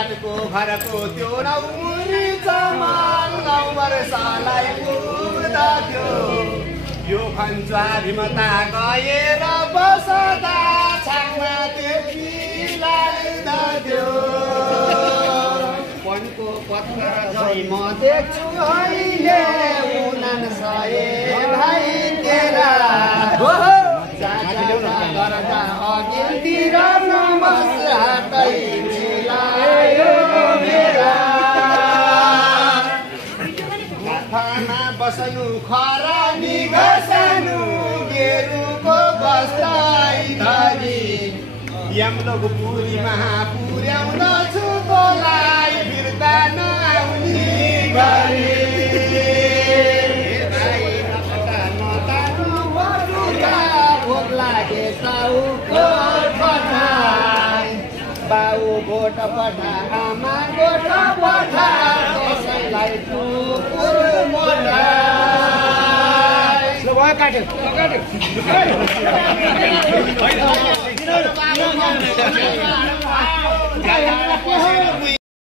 काठको घरको त्यो 9 मुरी चमन 9 वर्षलाई पुग्दथ्यो यो खन्चा भिमता गएर बसदा छाङमा त्यति लाग्दथ्यो पनको पत्र झै म देख्छु अहिले 99 भाइ तेरा गर्दा अघिल्तिर नमस हातै मिलायो मेरा माथामा बस्नु खरानी घसानु गेरुको बस्दै धरी यमलोकपुरीमा पुर्याउन छु तँलाई फिर्ता नआउने गरी बाउ गोठ पठा आमा गोठ पठा कसैलाई टुकुर मोटाई